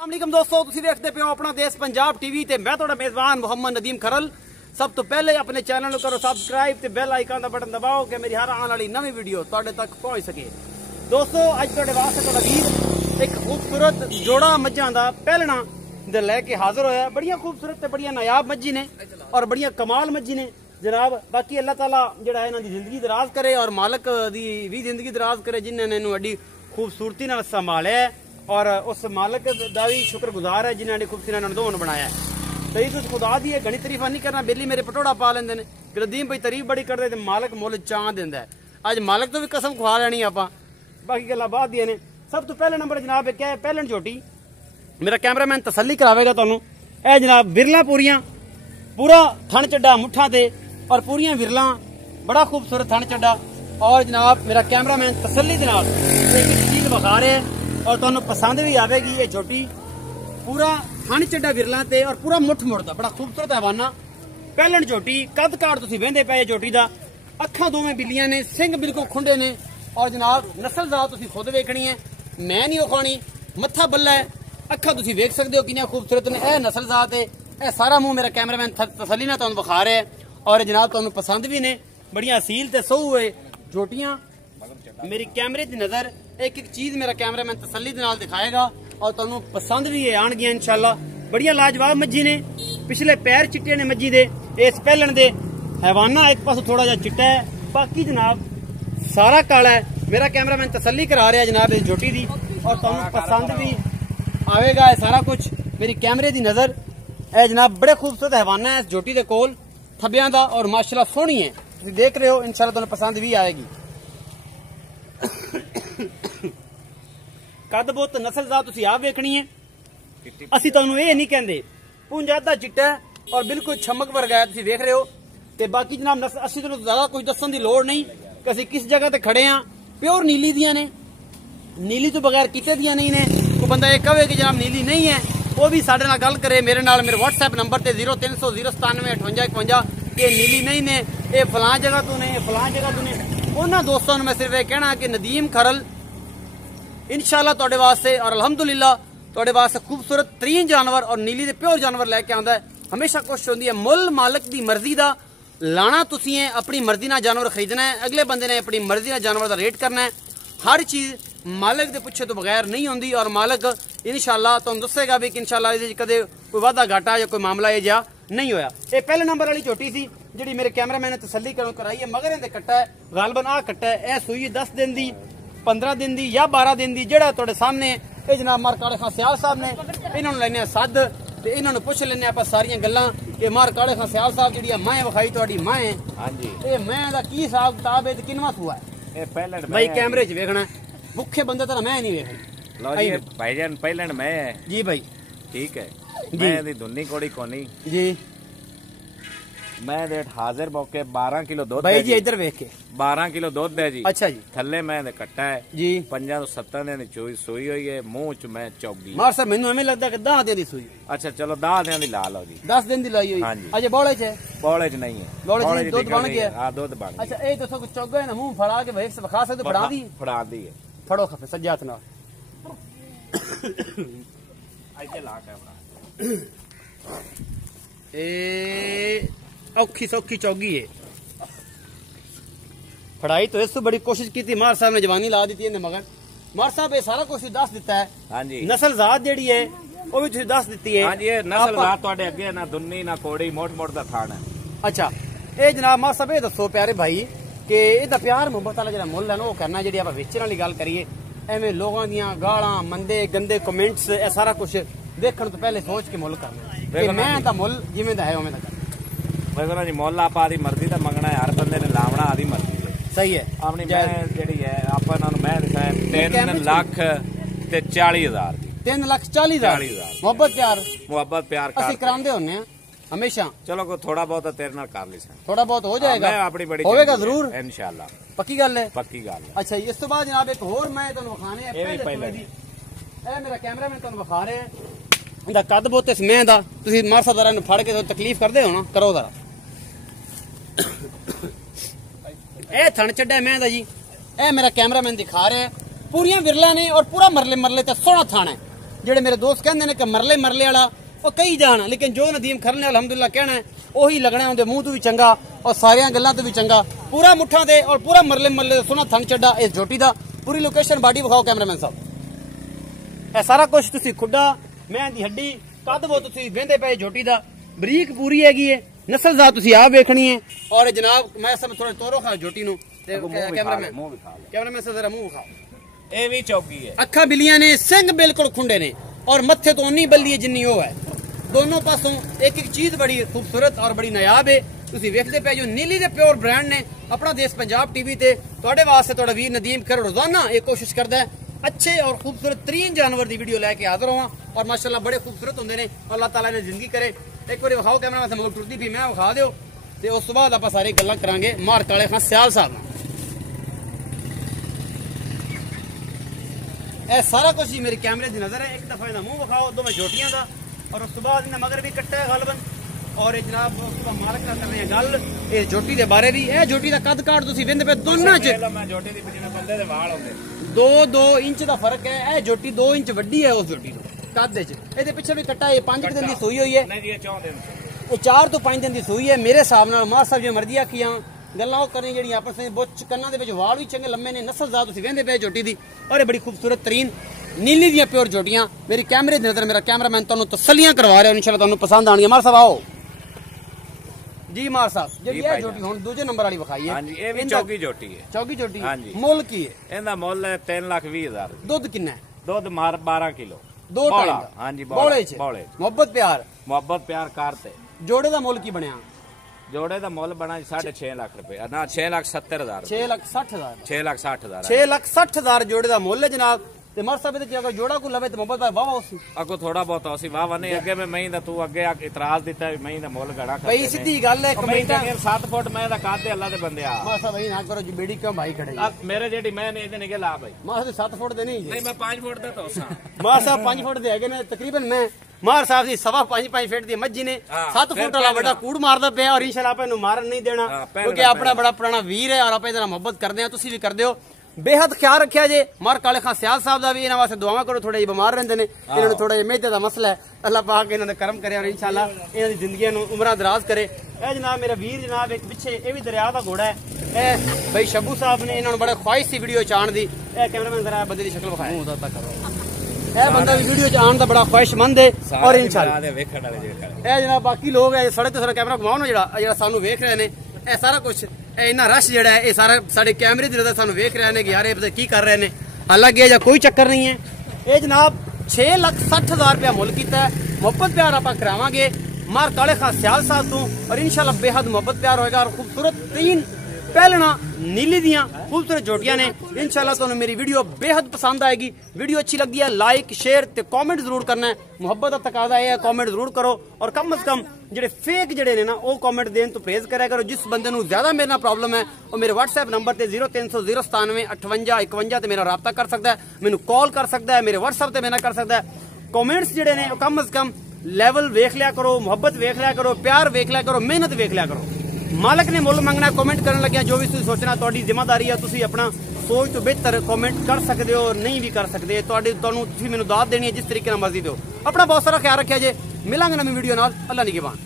अस्सलाम दोस्तों, तुसीं देखते पे हो अपना देश पंजाब टीवी ते मैं तुहाडा मेजबान मोहम्मद नदीम खरल। सब तो पहले अपने चैनल करो सब्सक्राइब ते बेल आइकन का बटन दबाओ कि मेरी हर आने वाली नवी वीडियो तुहाडे तक पहुंच सके। दोस्तों अज तुहाडे वास्ते तुहाडा वीर एक खूबसूरत जोड़ा मज्झां दा पहलना दे लैके हाजिर होया। बड़ियां खूबसूरत ते बड़ियां नायाब मज्झी ने और बड़ियां कमाल मज्झी ने जनाब। बाकी अल्लाह ताला जिहड़ा इन्हां दी जिंदगी दराज करे और मालक दी भी जिंदगी दराज करे जिन्होंने इन्हू एडी खूबसूरती नाल संभालिया और उस मालक का भी शुक्रगुजार है जिन्होंने खूबसूरत नंदोन बनाया है। सही तो खुदा दी है, घनी तारीफा नहीं करना। बेली मेरे पटोड़ा पा लेंदे ने, गलदीम भाई तारीफ बड़ी करते ते मालक मुल चां दिंदा है। अज मालक तो भी कसम खुआ लेनी आपां, बाकी गल्लां बाद दियां ने। सब तो पहले नंबर जनाब क्या है पहलन झोटी। मेरा कैमरामैन तसल्ली करावेगा तुहानू। ए जनाब विरला पूरियां, पूरा थन चड्डा मुठा ते और पूरियां विरला, बड़ा खूबसूरत थन चड्डा। और जनाब मेरा कैमरामैन तसल्ली दे नाल एक चीज विखा रहे हैं और तुहानू पसंद भी आवेगी। ये झोटी पूरा थन चड्डा विरला ते और पूरा मुठ मुड़दा, बड़ा खूबसूरत हैवाना पहलन झोटी। कद काट तुसीं वेंदे पे झोटी दा, अखां दोवें बिल्लियां ने, सिंग बिल्कुल खुंडे ने और जनाब नस्लजात तुसीं खुद वेखनी है, मैं नहीं विखानी। मत्था बल्ला है, अखां तुसीं वेख सकदे हो किन्नियां खूबसूरत ने। यह नस्लजात है, यह सारा मुंह मेरा कैमरामैन तसल्ली नाल तुहानू विखा रहा है और जनाब तुहानू पसंद भी ने। बड़ियां असील ते सहू है झोटियां। मेरी कैमरे की नजर एक एक चीज मेरा कैमरामैन तसल्ली दे नाल दिखाएगा और तुहानू पसंद भी आन गियां इंशाअल्लाह। बड़िया लाजवाब मज्जी ने, पिछले पैर चिट्टे ने मज्जी दे, इस पहलन दे। हैवाना एक पासों थोड़ा जा चिट्टा है, बाकी जनाब सारा काला है। मेरा कैमरामैन तसल्ली करा रहा है जनाब इस झोटी दी और तुहानू पसंद भी आवेगा है सारा कुछ। मेरी कैमरे की नजर है जनाब, बड़े खूबसूरत हैवाना है इस झोटी दे कोल थब्बियां दा और माशाल्लाह सोहनी है। तुसीं देख रहे हो, इंशाअल्लाह तुहानू पसंद भी आएगी। कद बहुत नस्लजात तुसीं आप वेखनी है, असीं तुहानू ये नहीं कहंदे। पुंजा दा चिट्टा और बिल्कुल चमक वर्गा है, तुसीं वेख रहे हो। ते बाकी जनाब असीं तुहानू ज्यादा कुछ दस्सण दी लोड़ नहीं कि असीं किस जगह ते खड़े हां। प्योर नीली दियां ने, नीली तो बगैर किते दियां नहीं ने। कोई बंदा ये कहे कि जनाब नीली नहीं है, वो भी साडे नाल गल करे मेरे नाल। मेरे व्हाट्सएप नंबर ते 0300 097 58 51 ये नीली नहीं ने, ये फलां जगह तो ने, फलां जगह तो ने। उन्हां दोस्तां नूं मैं सिर्फ ये कहना कि नदीम खरल इंशाअल्लाह तुहाडे वास्ते और अल्हम्दुलिल्लाह तुहाडे वास्ते खूबसूरत तरीन जानवर और नीली दे प्योर जानवर लैके आंदा है। हमेशा कोशिश होंदी है मुल मालक दी मर्जी दा लाना। तुसीं अपनी मर्जी नाल जानवर खरीदना है, अगले बंदे ने अपनी मर्जी नाल जानवर दा रेट करना है। हर चीज मालक दे पुछे तो बगैर नहीं होंदी और मालक इंशाअल्लाह तुहानू दस्सेगा भी कि इंशाअल्लाह इहदे कदे कोई वाधा घाटा या कोई मामला ये जा नहीं होया। ये पहले नंबर वाली झोटी सी जिहड़ी मेरे कैमरामैन ने तसल्ली कराई है। मगर इहदे कट्टा है गालबन आ कट्टा है, यह सूई 10 दिन दी, 15 दिन दी या 12 दिन दी। जेड़ा तुहाडे सामने ये जनाब मार काले खां सियाल साहब ने, इन्हां नूं लैने सद ते इन्हां नूं पुछ लैने आपां सारियां गल्लां। ये मार काले खां सियाल साहब जिहड़ी मैं विखाई तुहाडी मैं है, हां जी, ये मैं दा की हिसाब किताब है ते किनवा सूआ है? ये पहले भाई कैमरे च वेखना, भुखे बंदे तरह मैं नहीं वेखनी। लो जी भाईजान पहलन मैं है जी भाई, ठीक है। मैं दी धुन्नी कोड़ी कोनी जी, मैं देट हाजिर मौके 12 किलो दूध भाई जी। इधर वेख के 12 किलो दूध है जी। अच्छा जी। थल्ले मैं दे कट्टा है जी, 5 तो 7 दिन दी सूई हुई है, मुंह च मैं चौगी। मार साहब मैनू एवें लगदा कि 10 दिन दी सूई। अच्छा चलो 10 दिन दी ला लो जी। 10 दिन दी लाई हुई। हां जी। अजे बोले च है? बोले च नहीं है, बोले च दूध बन गया। हां दूध बन गया। अच्छा ए दसो कि चौगा ना मुंह फड़ा के वेख से दिखा सकदे? फड़ा दी है। फड़ो खफे सज्जे हाथ नाल आइते ला कैमरा। ए औखी सौखी चौगी है, फड़ाई तो इस बड़ी कोशिश की थी। मार साहब ने जवानी ला दी है, मगर मार साहब ये सारा कुछ दस दिता है। हाँ जी। नस्ल जात जेड़ी है वो भी तुसीं दस दिती है। हाँ जी, ये नस्ल जात तुहाडे अगे ना दुन्नी ना कोड़ी, मोट मोट दा थान है। अच्छा ये जनाब मार साहब ये दसो प्यारे भाई कि इहदा प्यार मुहब्बत वाला जिहड़ा मुल है ना वो करना, जिहड़ी आपां वेचण वाली गल करिए एवें लोगां दियां गालां मंदे गंदे कमेंट्स ये सारा कुछ देखण तो पहले सोच के मुल करना। मैं तां मुल जिवें दा है उवें दा करना जी। मुल आप आदी मर्जी का मंगना है, हर बंदे ने लावना आदी मर्जी है। सही है। अपनी मैं जेड़ी है आप मैं दिखाया 3 लाख ते 40,000 दी। 3 लाख 40,000 मुहब्बत प्यार असि करांदे होने हैं हमेशा। चलो को थोड़ा बहुत तेरे नाल कर ली, थोड़ा बहुत हो जाएगा। मैं अपनी बड़ी होवेगा जरूर इंशाअल्लाह, पक्की गल है, पक्की गल है। अच्छा इस तो बाद जनाब एक होर मैं तुहानू विखाने है पहले ए मेरा कैमरामैन तुहानू विखा रहे हैं। इहदा कद बहुत इस मैं दा तुसीं मार साहब जरा फड़ के तकलीफ करदे हो ना, करो जरा। ए थन चड्डा मैं दा जी, ए मेरा कैमरामैन दिखा रहा है। पूरियां विरला ने और पूरा मरले मरले ते सोहना थाना है। ਜਿਹੜੇ ਮੇਰੇ ਦੋਸਤ ਕਹਿੰਦੇ ਨੇ ਕਿ ਮਰਲੇ ਵਾਲਾ ਉਹ ਕਈ ਜਾਣ, ਲੇਕਿਨ ਜੋ ਨਦੀਮ ਖਰਲ ਨੇ ਅਲਹਮਦੁਲਿਲਾ ਕਹਿਣਾ ਹੈ ਉਹੀ ਲੱਗਣਾ ਉਹਦੇ ਮੂੰਹ ਤੋਂ ਵੀ ਚੰਗਾ ਔਰ ਸਾਰੀਆਂ ਗੱਲਾਂ ਤੋਂ ਵੀ ਚੰਗਾ। ਪੂਰਾ ਮੁੱਠਾਂ ਦੇ ਔਰ ਪੂਰਾ ਮਰਲੇ ਸੋਹਣਾ ਥਣ ਚੱਡਾ ਇਸ ਝੋਟੀ ਦਾ। ਪੂਰੀ ਲੋਕੇਸ਼ਨ ਬਾਡੀ ਵਿਖਾਓ ਕੈਮਰਾਮੈਨ ਸਾਹਿਬ। ਇਹ ਸਾਰਾ ਕੁਝ ਤੁਸੀਂ ਖੁੱਡਾ ਮੈਂ ਦੀ ਹੱਡੀ ਕੱਦ वो ਤੁਸੀਂ ਵੇਂਦੇ ਪਏ ਝੋਟੀ ਦਾ ਬਰੀਕ ਪੂਰੀ ਹੈਗੀ ਹੈ। ਨਸਲ ਦਾ ਤੁਸੀਂ ਆਪ ਵੇਖਣੀ ਹੈ। ਔਰ ਜਨਾਬ ਮੈਂ ਸਭ ਥੋੜਾ ਤੋਰੋ ਖਾ ਝੋਟੀ ਨੂੰ ਤੇ ਕੈਮਰਾਮੈਨ ਸੇ ਜ਼ਰਾ ਮੂੰਹ ਵਿਖਾਓ। ਇਹ ਵੀ ਚੌਕੀ ਹੈ। ਅੱਖਾਂ ਬਿਲੀਆਂ ਨੇ, ਸਿੰਘ ਬਿਲਕੁਲ ਖੁੰਡੇ ਨੇ और मत्थे तो उन्नी बल्ली है जिन्नी वो है। दोनों पासों एक एक चीज बड़ी खूबसूरत और बड़ी नायाब है। तुसी वेखदे पे जो नीली दे प्योर ब्रांड ने अपना देश पंजाब टीवी ते तुहाडे वास्ते तुहाडा वीर नदीम खरल रोजाना ये कोशिश करदा है अच्छे और खूबसूरत तरीन जानवर दी वीडियो लेके हाजिर होवां और माशाअल्लाह बड़े खूबसूरत हुंदे ने। अल्लाह ताला ने जिंदगी करे। एक बार विखाओ कैमरा में मोड़ टुरदी भी मैं विखा दिओ ते उस तो बाद आपां सारी गल्लां करांगे मार काले खां सियाल साहब नाल। ਇਹ ਸਾਰਾ ਕੁਝ ਹੀ ਮੇਰੇ ਕੈਮਰੇ ਦੀ ਨਜ਼ਰ ਹੈ। ਇੱਕ ਦਫਾ ਇਹਦਾ ਮੂੰਹ ਵਿਖਾਓ ਦੋਵੇਂ ਝੋਟੀਆਂ ਦਾ ਔਰ ਉਸ ਤੋਂ ਬਾਅਦ ਇਹਨਾਂ ਮਗਰ ਵੀ ਕੱਟਿਆ ਗਲਬਨ ਔਰ ਇਹ ਜਨਾਬ ਉਸ ਤੋਂ ਮਾਲਕ ਨਾਲ ਕਰ ਰਹੇ ਗੱਲ ਇਹ ਝੋਟੀ ਦੇ ਬਾਰੇ ਵੀ। ਇਹ ਝੋਟੀ ਦਾ ਕੱਦ ਕਾਠ ਤੁਸੀਂ ਵੇਂਦੇ ਪਏ ਦੋਨਾਂ 'ਚ ਮੈਂ ਝੋਟੀ ਦੀ ਜਿਵੇਂ ਬੰਦੇ ਦੇ ਵਾਲ ਹੁੰਦੇ 2-2 ਇੰਚ ਦਾ ਫਰਕ ਹੈ। ਇਹ ਝੋਟੀ 2 ਇੰਚ ਵੱਡੀ ਹੈ ਉਸ ਝੋਟੀ ਤੋਂ ਕੱਦ ਵਿੱਚ। ਇਹਦੇ ਪਿੱਛੇ ਵੀ ਕੱਟਾ ਇਹ 5 ਦਿਨ ਦੀ ਸੂਈ ਹੋਈ ਹੈ। ਨਹੀਂ ਜੀ ਇਹ 4 ਦਿਨ ਇਹ 4 ਤੋਂ 5 ਦਿਨ ਦੀ ਸੂਈ ਹੈ। ਮੇਰੇ ਹਿਸਾਬ ਨਾਲ ਮਾਰ ਸਾਹਿਬ ਜੇ ਮਰਜ਼ੀ ਆਖੀਆਂ ਗੱਲਾਂ ਉਹ ਕਰਨੀ ਜਿਹੜੀਆਂ ਆਪਸ ਵਿੱਚ ਬੁੱਚ ਕੰਨਾਂ ਦੇ ਵਿੱਚ ਵਾਲ ਵੀ ਚੰਗੇ ਲੰਮੇ ਨੇ। ਨਸਲਦਾਰ ਤੁਸੀਂ ਵੇਂਦੇ ਪਏ ਝੋਟੀ ਦੀ ਔਰ ਇਹ ਬੜੀ ਖੂਬਸੂਰਤ ਤਰੀਨ नीली दी प्योर झोटियां मेरी कैमरे की नजर मेरा कैमरामैन तुहानू तसल्लियां करवा रहा है। इंशाल्लाह तुहानू पसंद आनी। मार साहब आओ जी। मार साहब जी ये झोटी हुन दूजे नंबर वाली विखाई है। हां जी ये भी चौकी झोटी है। चौकी झोटी हां जी। मुल की है ਇਹਦਾ ਮੁੱਲ ਹੈ 3,20,000। दुध किन्ना है? ਦੁੱਧ ਮਾਰ 12 ਕਿਲੋ 2 टाइम हां जी बौले च बौले मोहब्बत प्यार ਮੁਹੱਬਤ ਪਿਆਰ ਕਰਤੇ। जोड़े दा मुल की बनया? ਜੋੜੇ ਦਾ ਮੁੱਲ ਬਣਾ 6.5 ਲੱਖ ਰੁਪਏ ਨਾ 6,70,000 6,60,000 6,60,000 6,60,000 जोड़े दा मुल है जनाब। ते मर साहब ते अगर जोड़ा को लवे तो मोहब्बत भाई वाह उसी अगो थोड़ा बहुत उसी वाह नहीं अगे मैं मई दा तू अगे इतराज दिता मई दा मुੱਲ घड़ा कर भाई सीधी गल है कमेंट 7 फुट मैं दा कादे अल्लाह दे बंदे आ मां साहब भाई ना करो जी बेड़ी क्यों भाई खड़े मेरे जेडी मैं ने इदे निके ला भाई मां साहब 7 फुट दे नहीं मैं 5 फुट दा तो सा मां साहब 5 फुट दे हैगे ने तकरीबन मैं मार साहब दी 5.5 फीट दी मज्जी ने 7 फुट वाला बड़ा कूड़ मारदा पिया और इंशाल्लाह आपे नु मारन नहीं देना क्योंकि अपना बड़ा पुराना वीर है और आपे इधर मोहब्बत करदे हैं तुसी भी करदे हो। बेहद ख्याल रखा जे मार काले खां सियाल साहब का भी इन्होंने वास्ते दुआवां करो। थोड़े बीमार रहंदे ने इन्होंने थोड़ा मेदे का मसला है। अल्लाह पाक इन्होंने करम करे और इंशाल्लाह इन्हां दी जिंदगी नूं उमरां दराज करे। ए जनाब मेरा वीर जनाब एक पिछे ये भी दरिया का घोड़ा है। ए भाई शब्बू साहब ने इन्होंने बड़ा ख्वाहिश सी वीडियो चाण दी। ए कैमरामैन जरा बंदे दी शक्ल विखाए ए बंदा भी वीडियो च आण दा बड़ा ख्वाहिशमंद है और इंशाल्लाह वेखण वाले जेकर ए जनाब बाकी लोग है सड़क ते सारा कैमरा घुमाओ ना जेड़ा सानू वेख रहे ने ए सारा कुछ इन्ना रश जेड़ा है ये सारा साडे कैमरे दी नजर सानू वेख रहे ने कि यार ये की कर रहे ने। हालांकि ये कोई चक्कर नहीं है। ये जनाब 6,60,000 रुपया मुल कीता है। मोहब्बत प्यार आपां करावांगे मार काले खां सियाल साहब तो और इंशाल्लाह बेहद मोहब्बत प्यार होएगा और खूबसूरत 3 पहलना नीली दियां खूबसूरत जोटियां ने। इंशाल्लाह तुहानू मेरी वीडियो बेहद पसंद आएगी। वीडियो अच्छी लगती है लाइक शेयर ते कमेंट जरूर करना है। मोहब्बत का तकाजा है कमेंट जरूर करो और कम से कम जेडे फेक जेडे ने ना वो कमेंट देन तो परहेज करा करो। जिस बंदे नू ज्यादा मेरे नाल प्रॉब्लम है वो मेरे व्हाट्सएप नंबर ते 0300 097 58 51 ते मेरा राबता कर सकता है। मैनू कॉल कर सकता है मेरे व्हाट्सएप ते मेरा कर सकता है। कमेंट्स जेडे ने कम से कम लेवल वेख लिया करो मोहब्बत वेख लिया करो प्यार वेख लिया करो मेहनत वेख लिया करो। मालक ने मुल मंगना कमेंट करन लग्या जो भी तुसीं सोचना तुहाडी जिम्मेदारी है। तुसीं अपना सोच तो बेहतर कमेंट कर सकते हो नहीं भी कर सकते तुहानू तुसीं मैनूं दाद देनी है जिस तरीके नाल मर्जी दो। अपना बहुत सारा ख्याल रखिया जे मिलांगे नवीं वीडियो नाल। अल्लाह निगहबान।